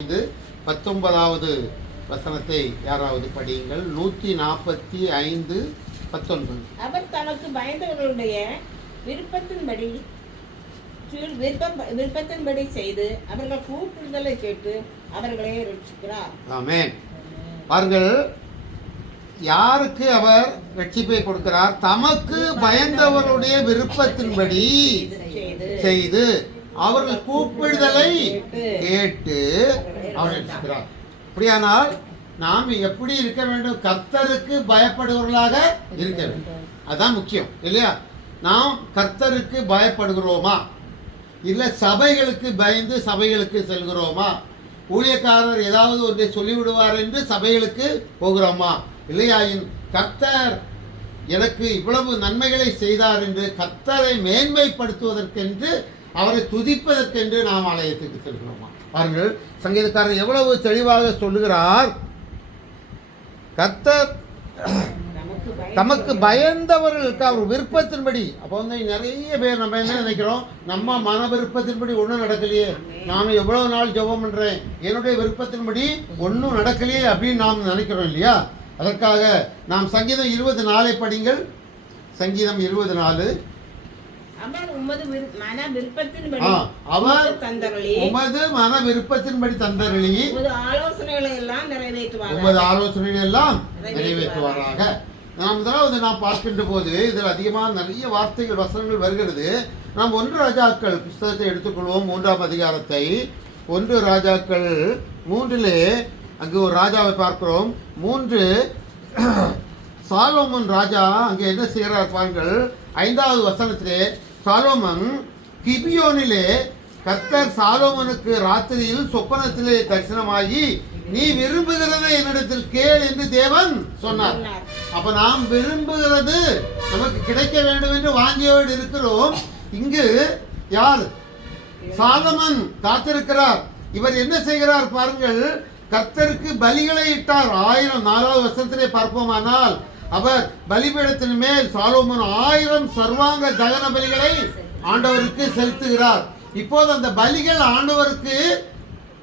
19வது வசனத்தை யாராவது படியுங்கள். 145:19. அவர் தமக்கு பயந்தவர்களுடைய விருப்பத்தின்படி செய்து அவர்கள் கூப்பிடுதலை கேட்டு அவர்களை ரட்சிக்கிறார். ஆமென். பாருங்கள், யாருக்கு அவர் ரட்சிப்பை கொடுக்கிறார்? தமக்கு பயந்தவருடைய விருப்பத்தின்படி செய்து அவர்கள் கூப்பிடுதலை கேட்டு அவர் ரட்சிக்கிறார். அப்படியானால் நாம் எப்படி இருக்க வேண்டும்? கர்த்தருக்கு பயப்படுவர்களாக இருக்க வேண்டும். அதுதான் முக்கியம், இல்லையா? நாம் கர்த்தருக்கு பயப்படுகிறோமா, இல்லை சபைகளுக்கு பயந்து சபைகளுக்கு செல்கிறோமா? ஊழியக்காரர் ஏதாவது ஒன்றை சொல்லிவிடுவார் என்று சபைகளுக்கு போகிறோமா? இல்லையா? கர்த்தர் எனக்கு இவ்வளவு நன்மைகளை செய்தார் என்று கர்த்தரை மேன்மைப்படுத்துவதற்கென்று, அவரை துதிப்பதற்கென்று நாம் ஆலயத்துக்கு செல்கிறோமா? பாருங்கள், சங்கீதக்காரர் எவ்வளவு தெளிவாக சொல்லுகிறார். கர்த்தர் தமக்கு பயந்தவர்களுக்கு அவர் விருப்பத்தின்படி. அப்போ வந்து நிறைய பேர் நம்ம என்ன நினைக்கிறோம்? நம்ம மன விருப்பத்தின்படி ஒன்றும் நடக்கலையே, நானும் எவ்வளவு நாள் ஜெபம் பண்ணுறேன், என்னுடைய விருப்பத்தின்படி ஒன்றும் நடக்கலையே அப்படின்னு நாம் நினைக்கிறோம், இல்லையா? அதற்காக நாம் சங்கீதம் 24 படிங்கள். சங்கீதம் 24. அவர் உமது மன விருப்பத்தின்படி தந்தரளி உமது ஆலோசனைகளை எல்லாம் நிறைவேற்றுவாராக. நாம் பார்க்கின்ற போது இதில் அதிகமாக நிறைய வார்த்தைகள் வசனங்கள் வருகிறது. நாம் 1 ராஜாக்கள் புஸ்தகத்தை எடுத்துக்கொள்வோம். 3ஆம் அதிகாரத்தை 1 ராஜாக்கள் 3 அங்கு ஒரு ராஜாவை பார்க்கிறோம். 3 சாலோமன் ராஜா அங்கே என்ன செய்கிறார் பாருங்கள். 5வது வசனத்திலே சாலோமன் கிபியோனிலே கர்த்தர் சாலோமனுக்கு ராத்திரியில் சொப்பனத்திலே தரிசனமாகி நீ விரும்புகிறதை என்னிடத்தில் கேள் என்று தேவன் சொன்னார். அப்ப நாம் விரும்புகிறது நமக்கு கிடைக்க வேண்டும் என்று வாங்கியோடு இருக்கிறோம். இங்கு யார்? சாலோமன் காத்திருக்கிறார். இவர் என்ன செய்கிறார் பாருங்கள். கர்த்தருக்கு பலிகளை இட்டார். 1000. 4வது வசனத்திலே பார்ப்போமானால் அவர் பலிபீடத்தின் மேல் சாலோமன் 1000 சர்வாங்க தகன பலிகளை ஆண்டவருக்கு செலுத்துகிறார். இப்போது அந்த பலிகள் ஆண்டவருக்கு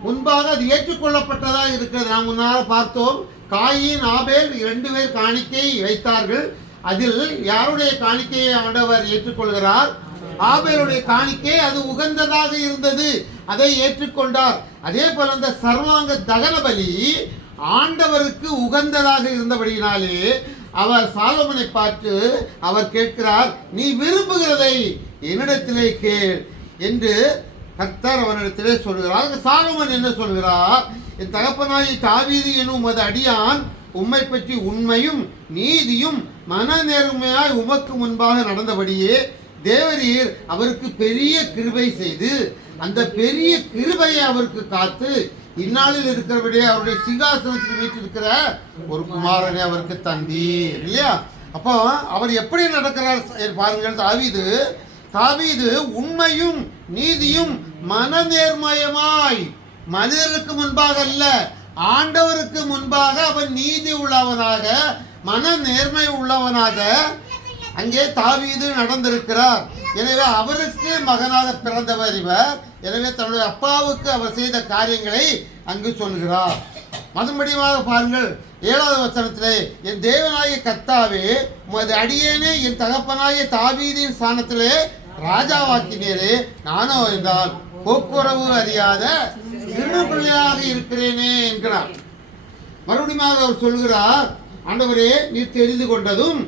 முன்பாக அது ஏற்றுக்கொள்ளப்பட்டதாக இருக்கிறது. நாம் முன்னால் பார்த்தோம். காயின் ஆபேல் 2 பேர் காணிக்கை வைத்தார்கள். அதில் யாருடைய காணிக்கையை ஆண்டவர் ஏற்றுக்கொள்கிறார்? ஆபேலுடைய காணிக்கை அது உகந்ததாக இருந்தது, அதை ஏற்றுக்கொண்டார். அதே போல அந்த சர்வாங்க தகன பலி ஆண்டவருக்கு உகந்ததாக இருந்தபடியினாலே அவர் சாலோமனை பார்த்து அவர் கேட்கிறார், நீ விரும்புகிறதை என்னிடத்திலே கேள் என்று கர்த்தர் அவனிடத்திலே சொல்கிறார். சாலோமன் என்ன சொல்கிறார்? என் தகப்பனாகி தாவீது எனும் உமது அடியான் உம்மை பற்றி உண்மையும் நீதியும் மன நேர்மையாய் உமக்கு முன்பாக நடந்தபடியே தேவரீர் அவருக்கு பெரிய கிருபை செய்து அந்த பெரிய கிருபையை அவருக்கு காத்து இந்நாளில் இருக்கிறபடியே அவருடைய சிங்காசனத்தில் வீட்டிருக்கிற ஒரு குமாரனை அவருக்கு தந்தீர், இல்லையா? அப்போ அவர் எப்படி நடக்கிறார் பாருங்கள். தாவீது உண்மையும் நீதியும் மன நேர்மயமாய், மனிதருக்கு முன்பாக அல்ல ஆண்டவருக்கு முன்பாக அவன் நீதி உள்ளவனாக மன நேர்மை உள்ளவனாக அங்கே தாவீது நடந்திருக்கிறார். எனவே அவருக்கு மகனாக பிறந்தவர் இவர். எனவே தன்னுடைய அப்பாவுக்கு அவர் செய்த காரியங்களை அங்கு சொல்கிறார். மறுபடியாக பாருங்கள் 7வது வசனத்திலே என் தேவனாகிய கர்த்தாவே உமது அடியேனே என் தகப்பனாகிய தாவீதின் ஸ்தானத்திலே ராஜாவாக்கினீரே, நானோ என்றால் போக்குவரவு அறியாத சிறு பிள்ளையாக இருக்கிறேனே என்கிறார். மறுபடியும் அவர் சொல்கிறார், ஆண்டவரே நீர் தெரிந்து கொண்டதும்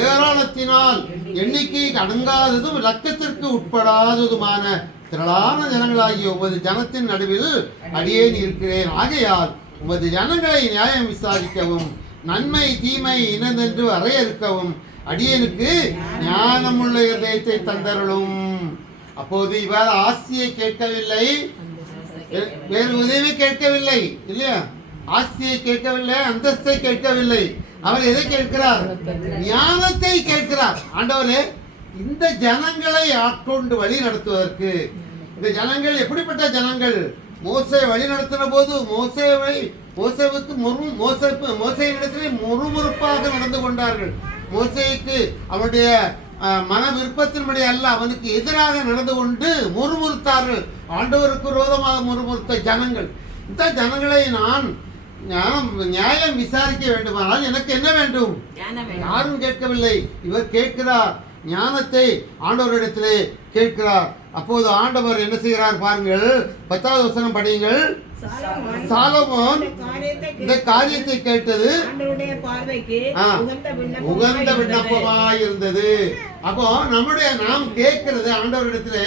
ஏராளத்தினால் எண்ணிக்கைக்கு அடங்காததும் லட்சத்திற்கு உட்படாததுமான திரளான ஜனங்களாகிய உமது ஜனத்தின் நடுவில் அடியேன் இருக்கிறேன். ஆகையால் உமது ஜனங்களை நியாயம் விசாரிக்கவும் நன்மை தீமை இனதென்று வரையறுக்கவும் அடியேனுக்கு ஞானமுள்ள இதயத்தை தந்தருளும். அப்போது இவர் ஆஸ்தியை கேட்கவில்லை, வேறு உதவி கேட்கவில்லை, இல்லையா? ஆஸ்தியை கேட்கவில்லை, அந்தஸ்தை கேட்கவில்லை. அவர் எதை கேட்கிறார்? ஞானத்தை கேட்கிறார். ஆண்டவரே இந்த ஜனங்களை ஆட்கொண்டு வழி நடத்துவதற்கு, இந்த ஜனங்கள் எப்படிப்பட்ட ஜனங்கள்? மோசே வழி நடத்தின போது மோசேயிடத்திலே முறுமுறுப்பாக நடந்து கொண்டார்கள். மோசேக்கு அவருடைய மன விருப்பத்தின்படி அல்ல, அவனுக்கு எதிராக நடந்து கொண்டு முறுமுறுத்தார்கள். ஆண்டவருக்கு விரோதமாக முறுமுறுத்த ஜனங்கள். இந்த ஜனங்களை நான் நியாயம் விசாரிக்க வேண்டுமானால் எனக்கு என்ன வேண்டும்? யாரும் கேட்கவில்லை, இவர் கேட்கிறார். ஞானத்தை ஆண்டவரிடத்திலே கேட்கிறார். அப்போது ஆண்டவர் என்ன செய்கிறார் பாருங்கள், 10வது வசனம் படியுங்கள். சாலமோன் இந்த காரியத்தை கேட்டது உகந்த விண்ணப்பமாய் இருந்தது. அப்போ நாம் கேட்கிறது ஆண்டவரிடத்திலே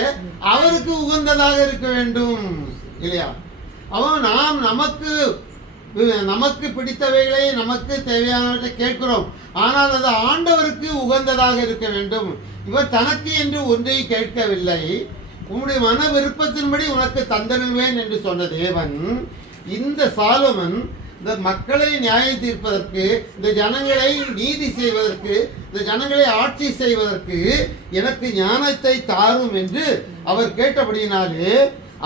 அவருக்கு உகந்ததாக இருக்க வேண்டும் இல்லையா? அவன் நமக்கு பிடித்தவைகளை நமக்கு தேவையானவற்றை கேட்கிறோம், ஆனால் அது ஆண்டவருக்கு உகந்ததாக இருக்க வேண்டும். இவர் தனக்கு என்று ஒன்றை கேட்கவில்லை, உன்னுடைய மன விருப்பத்தின்படி உனக்கு தந்தருவேன் என்று சொன்ன தேவன் இந்த சாலமன் இந்த மக்களை நியாயம் தீர்ப்பதற்கு, இந்த ஜனங்களை நீதி செய்வதற்கு, இந்த ஜனங்களை ஆட்சி செய்வதற்கு எனக்கு ஞானத்தை தாரும் என்று அவர் கேட்டபடியினாலே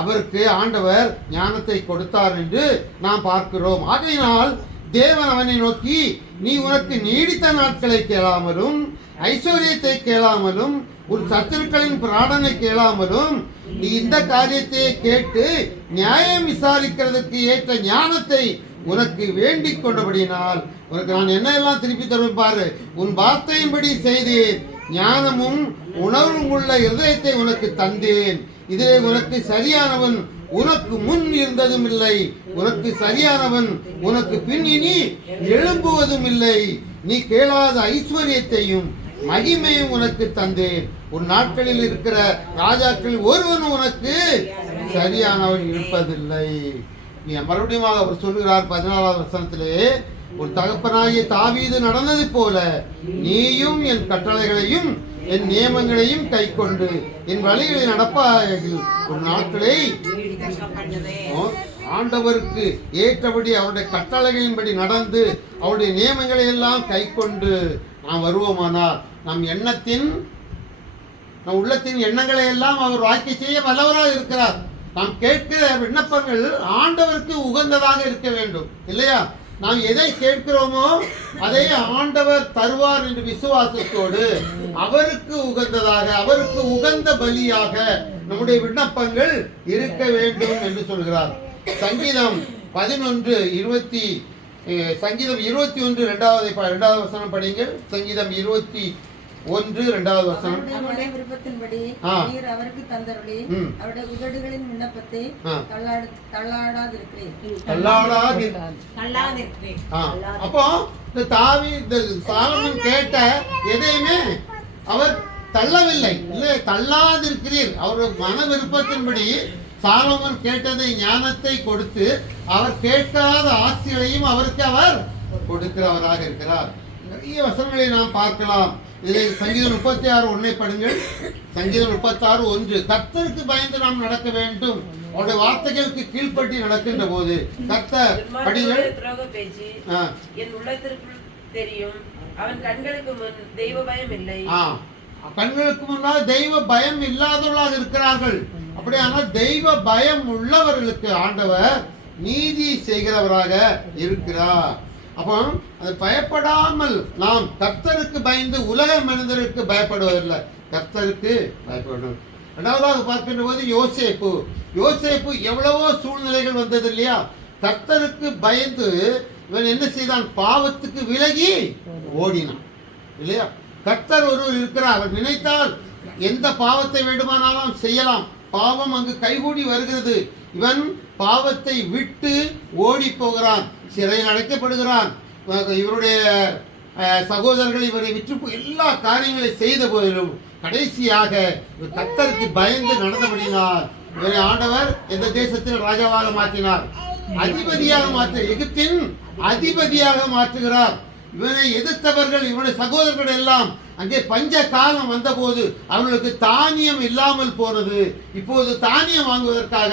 அவருக்கு ஆண்டவர் ஞானத்தை கொடுத்தார் என்று நாம் பார்க்கிறோம். ஆகையினால் தேவன் அவனை நோக்கி, நீ உனக்கு நீடித்த நாட்களை கேளாமலும் ஐஸ்வர்யத்தை கேளாமலும் உன் சத்துருக்களின் பிராணனை கேளாமலும் நீ இந்த காரியத்தை கேட்டு நியாயம் விசாரிக்கிறதுக்கு ஏற்ற ஞானத்தை உனக்கு வேண்டிக் கொண்டபடியினால் உனக்கு நான் என்ன எல்லாம் திருப்பி தருவேன் பாரு. உன் வார்த்தையின்படி செய்தேன், ஞானமும் உணர்வும் உள்ள இருதயத்தை உனக்கு தந்தேன். இதிலே உனக்கு சரியானவன் உனக்கு முன் இருந்ததும் இல்லை, உனக்கு சரியானவன் உனக்கு பின் இனி எழும்புவதும் இல்லை. நீ கேளாத ஐஸ்வர்யத்தையும் மகிமையும் உனக்கு தந்தேன். உன் நாட்களில் இருக்கிற ராஜாக்கள் ஒருவனும் உனக்கு சரியானவன் இருப்பதில்லை. நீ மறுபடியும் அவர் சொல்கிறார் 14வது வசனத்திலே, உன் தகப்பனாகிய தாவீது நடந்தது போல நீயும் என் கட்டளைகளையும் என் நியமங்களையும் கை கொண்டு என் வழிகளை நடப்பாயில் உன் நாட்களை ஆண்டவருக்கு ஏற்றபடி அவருடைய கட்டளைகளின்படி நடந்து அவருடைய நியமங்களை எல்லாம் கை கொண்டு நாம் வருவோமானால் நம் உள்ளத்தின் எண்ணங்களை எல்லாம் அவர் வாக்கி செய்ய வல்லவராக இருக்கிறார். நாம் கேட்கிற விண்ணப்பங்கள் ஆண்டவருக்கு உகந்ததாக இருக்க வேண்டும் இல்லையா? நாம் எதை கேட்கிறோமோ அதை ஆண்டவர் தருவார் என்று விசுவாசத்தோடு அவருக்கு உகந்ததாக, அவருக்கு உகந்த பலியாக நம்முடைய விண்ணப்பங்கள் இருக்க வேண்டும் என்று சொல்கிறார். சங்கீதம் 11:21 2வது வசனம் படியுங்கள். சங்கீதம் 21:2 வசனம். அவருடைய விருப்பத்தின்படி நீர் அவருக்கு தந்தருளி அவருடைய உதடுகளின் விண்ணப்பத்தை தள்ளாடாதிருக்கிறேன். அப்போ இந்த சாலமன் கேட்ட எதையுமே அவர் தள்ளவில்லை, இல்லை தள்ளாதிருக்கிறீர். அவருடைய மன விருப்பத்தின்படி சாலமன் கேட்டதை ஞானத்தை கொடுத்து அவர் கேட்காத ஆட்சிகளையும் அவருக்கு அவர் கொடுக்கிறவராக இருக்கிறார். நிறைய வசனங்களை நாம் பார்க்கலாம். இதில் சங்கீதம் 36:1 படுங்கள். சங்கீதம் 36:1 கர்த்தருக்கு பயந்து நாம் நடக்க வேண்டும், அவருடைய வார்த்தைகளுக்கு கீழ்ப்பட்டி நடக்கின்ற போது கர்த்தர் படிங்கள். என் உள்ளத்திற்குள் தெரியும், அவன் கண்களுக்கு முன் தெய்வ பயம் இல்லை. கண்களுக்கு முன்னால் தெய்வ பயம் இல்லாதவர்களாக இருக்கிறார்கள். அப்படியானால் தெய்வ பயம் உள்ளவர்களுக்கு ஆண்டவர் நீதி செய்கிறவராக இருக்கிறார். அப்போ அது பயப்படாமல் நாம் கர்த்தருக்கு பயந்து உலக மனிதருக்கு பயப்படுவதில்லை, கர்த்தருக்கு பயப்படணும். இரண்டாவதாக பார்க்கின்ற போது யோசேப்பு எவ்வளவோ சூழ்நிலைகள் வந்தது இல்லையா? கர்த்தருக்கு பயந்து இவன் என்ன செய்தான்? பாவத்துக்கு விலகி ஓடினான் இல்லையா? கர்த்தர் ஒருவர் இருக்கிறார், அவர் நினைத்தால் எந்த பாவத்தை வேண்டுமானாலும் செய்யலாம். பாவம் அங்கு கைகூடி வருகிறது. இவன் பாவத்தை விட்டு ஓடி போகிறான், சிறையில் அடைக்கப்படுகிறான். இவருடைய சகோதரர்கள் இவரை விற்று எல்லா காரியங்களை செய்த போதிலும் கடைசியாக கர்த்தருக்கு பயந்து நடந்தபடினார் இவரை ஆண்டவர் எந்த தேசத்தில் ராஜாவாக மாற்றினார்? அதிபதியாக எகிப்தின் அதிபதியாக மாற்றுகிறார். இவனை எதிர்த்தவர்கள், இவனுடைய சகோதரர்கள் எல்லாம் அங்கே பஞ்ச காலம் வந்தபோது அவர்களுக்கு தானியம் இல்லாமல் போனது. இப்போது தானியம் வாங்குவதற்காக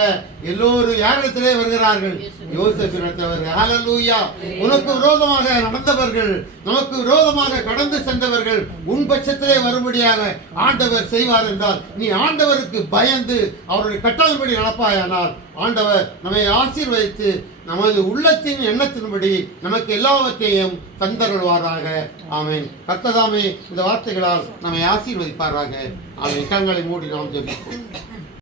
எல்லோரும் யாரிடத்திலே வருகிறார்கள்? யோசேப்பிடத்தில். ஹல்லேலூயா! உனக்கு விரோதமாக நடந்தவர்கள், நமக்கு விரோதமாக கடந்து சென்றவர்கள் உன் பட்சத்திலே வரும்படியாக ஆண்டவர் செய்வார் என்றால் நீ ஆண்டவருக்கு பயந்து அவருடைய கட்டளைப்படி நடப்பாயானால் ஆண்டவர் நம்மை ஆசீர்வதித்து நமது உள்ளத்தின் எண்ணத்தின்படி நமக்கு எல்லாவற்றையும் தந்தருள்வாராக. ஆமென். கர்த்தர் தாமே இந்த வார்த்தைகளால் நம்மை ஆசீர்வதிப்பாராக. ஆமென். கண்களை மூடி நாம் ஜெபிப்போம்.